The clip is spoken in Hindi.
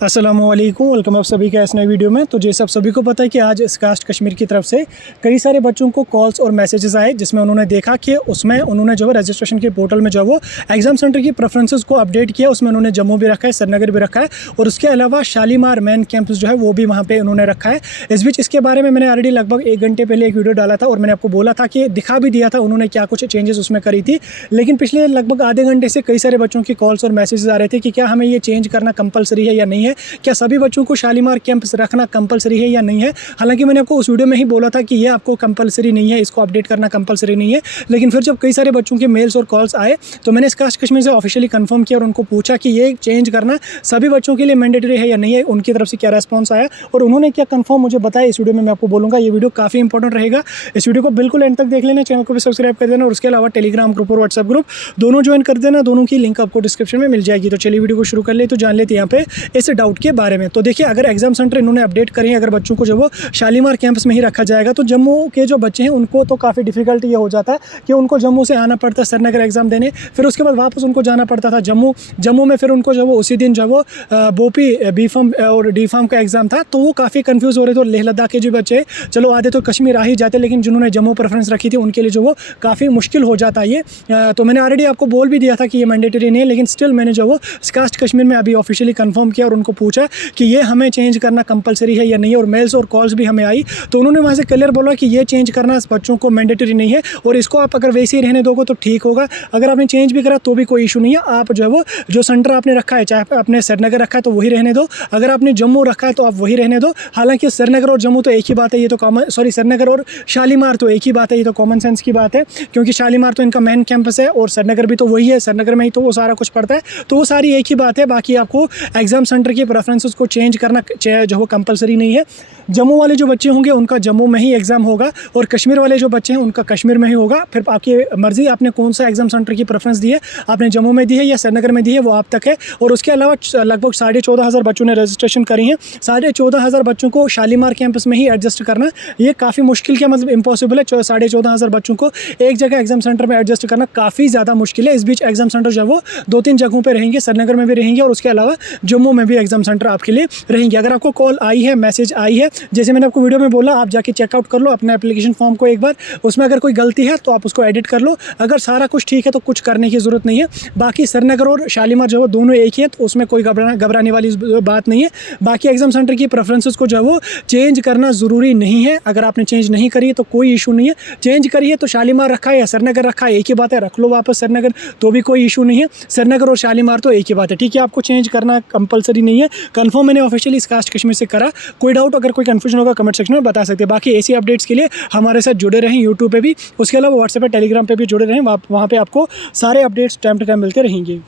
अस्सलामुअलैकुम, वेलकम आप सभी का इस नए वीडियो में। तो जैसे आप सभी को पता है कि आज स्कास्ट कश्मीर की तरफ से कई सारे बच्चों को कॉल्स और मैसेजेस आए, जिसमें उन्होंने देखा कि उसमें उन्होंने जो है रजिस्ट्रेशन के पोर्टल में जो है वो एग्जाम सेंटर की प्रेफरेंसेस को अपडेट किया। उसमें उन्होंने जम्मू भी रखा है, श्रीनगर भी रखा है और उसके अलावा शालीमार मेन कैंपस जो है वो भी वहाँ पर उन्होंने रखा है। इस बीच इसके बारे में मैंने ऑलरेडी लगभग 1 घंटे पहले एक वीडियो डाला था और मैंने आपको बोला था कि दिखा भी दिया था उन्होंने क्या कुछ चेंजेस उसमें करी थी। लेकिन पिछले लगभग आधे घंटे से कई सारे बच्चों की कॉल्स और मैसेजेस आ रहे थे कि क्या हमें ये चेंज करना कंपलसरी है या नहीं है, क्या सभी बच्चों को शालीमार कैंपस रखना कंपलसरी है या नहीं है। हालांकि मैंने आपको उस वीडियो में ही बोला था कि ये आपको कंपलसरी नहीं है, इसको अपडेट करना कंपलसरी नहीं है। लेकिन फिर जब कई सारे बच्चों के मेल्स और कॉल्स आए तो मैंने स्कास्ट कश्मीर से ऑफिशियली कंफर्म किया और उनको पूछा कि ये चेंज करना सभी बच्चों के लिए मैंडेटरी है या नहीं है, उनकी तरफ से क्या रेस्पॉन्स आया और उन्होंने क्या कंफर्म मुझे बताया। इस वीडियो में मैं आपको बोलूँगा। ये वीडियो काफ़ी इंपॉर्टेंट रहेगा, इस वीडियो को बिल्कुल एंड तक देख लेना। चैनल को भी सब्सक्राइब कर देना और उसके अलावा टेलीग्राम ग्रुप और व्हाट्सएप ग्रुप दोनों ज्वाइन कर देना। दोनों की लिंक आपको डिस्क्रिप्शन में मिल जाएगी। तो चलिए वीडियो को शुरू कर ले तो जान लेते हैं यहाँ पे इस डाउट के बारे में। तो देखिए, अगर एग्जाम सेंटर इन्होंने अपडेट करें, अगर बच्चों को जो वो शालीमार कैंपस में ही रखा जाएगा तो जम्मू के जो बच्चे हैं उनको तो काफ़ी डिफिकल्ट ये हो जाता है कि उनको जम्मू से आना पड़ता है श्रीनगर एग्जाम देने, फिर उसके बाद वापस उनको जाना पड़ता था जम्मू में। फिर उनको जो वो उसी दिन जो वो बोपी बी फार्म और डी फार्म का एग्जाम था, तो वो काफ़ी कंफ्यूज हो रहे थे। लेह लद्दाख के जो बच्चे, चलो आधे तो कश्मीर आ ही जाते, लेकिन जिन्होंने जम्मू प्रेफरेंस रखी थी उनके लिए जो वो काफ़ी मुश्किल हो जाता है ये। तो मैंने ऑलरेडी आपको बोल भी दिया था कि ये मैंडेटरी नहीं है, लेकिन स्टिल मैंने जो वो कास्ट कश्मीर में अभी ऑफिशियली कंफर्म किया और उनको पूछा कि ये हमें चेंज करना कंपलसरी है या नहीं है। और मेल्स और कॉल्स भी हमें आई तो उन्होंने वहाँ से क्लियर बोला कि ये चेंज करना बच्चों को मैंडेटरी नहीं है और इसको आप अगर वैसे ही रहने दोगे तो ठीक होगा। अगर आपने चेंज भी करा तो भी कोई इशू नहीं है। आप जो है वो जो सेंटर आपने रखा है, चाहे आपने श्रीनगर रखा है तो वही रहने दो, अगर आपने जम्मू रखा है तो आप वही रहने दो। हालांकि श्रीनगर और जम्मू तो एक ही बात है, ये तो कॉमन, सॉरी श्रीनगर और शालीमार तो एक ही बात है, ये तो कॉमन सेंस की बात है, क्योंकि शालीमार तो इनका मेन कैंपस है और श्रीनगर भी तो वही है, श्रीनगर में ही तो वो सारा कुछ पड़ता है, तो वो सारी एक ही बात है। बाकी आपको एग्जाम सेंटर की प्रेफरेंसेस को चेंज करना जो वो कंपलसरी नहीं है। जम्मू वाले जो बच्चे होंगे उनका जम्मू में ही एग्ज़ाम होगा और कश्मीर वाले जो बच्चे हैं उनका कश्मीर में ही होगा। फिर आपकी मर्ज़ी, आपने कौन सा एग्जाम सेंटर की प्रेफरेंस दी है, आपने जम्मू में दी है या श्रीनगर में दी है, वो आप तक है। और उसके अलावा लगभग 14,500 बच्चों ने रजिस्ट्रेशन करी है। 14,500 बच्चों को शालीमार कैंपस में ही एडजस्ट करना ये काफ़ी मुश्किल, क्या मतलब इम्पॉसिबल है। 14,500 बच्चों को एक जगह एग्जाम सेंटर में एडजस्ट करना काफ़ी ज़्यादा मुश्किल है। इस बीच एग्जाम सेंटर जो वो 2-3 जगहों पर रहेंगे, श्रीनगर में भी रहेंगे और उसके अलावा जम्मू में भी एग्जाम सेंटर आपके लिए रहेंगे। अगर आपको कॉल आई है, मैसेज आई है, जैसे मैंने आपको वीडियो में बोला, आप जाके चेकआउट कर लो अपने एप्लीकेशन फॉर्म को एक बार, उसमें अगर कोई गलती है तो आप उसको एडिट कर लो। अगर सारा कुछ ठीक है तो कुछ करने की ज़रूरत नहीं है। बाकी श्रीनगर और शालीमार जो है दोनों एक ही है, तो उसमें कोई घबराने वाली बात नहीं है। बाकी एग्जाम सेंटर की प्रेफरेंसेस को जो है वो चेंज करना ज़रूरी नहीं है। अगर आपने चेंज नहीं करी है तो कोई इशू नहीं है। चेंज करी है तो शालीमार रखा है या श्रीनगर रखा है, एक ही बात है, रख लो वापस श्रीनगर, तो भी कोई इशू नहीं है। श्रीनगर और शालीमार तो एक ही बात है, ठीक है। आपको चेंज करना कंपलसरी नहीं है। कन्फर्म मैंने ऑफिशियली कास्ट कश्मीर से करा। कोई डाउट, अगर कोई कन्फ्यूजन होगा कमेंट सेक्शन में बता सकते हैं। बाकी ऐसी अपडेट्स के लिए हमारे साथ जुड़े रहें यूट्यूब पे भी, उसके अलावा व्हाट्सएप पे, टेलीग्राम पे भी जुड़े रहें। वहाँ पे आपको सारे अपडेट्स टाइम टू टाइम मिलते रहेंगे।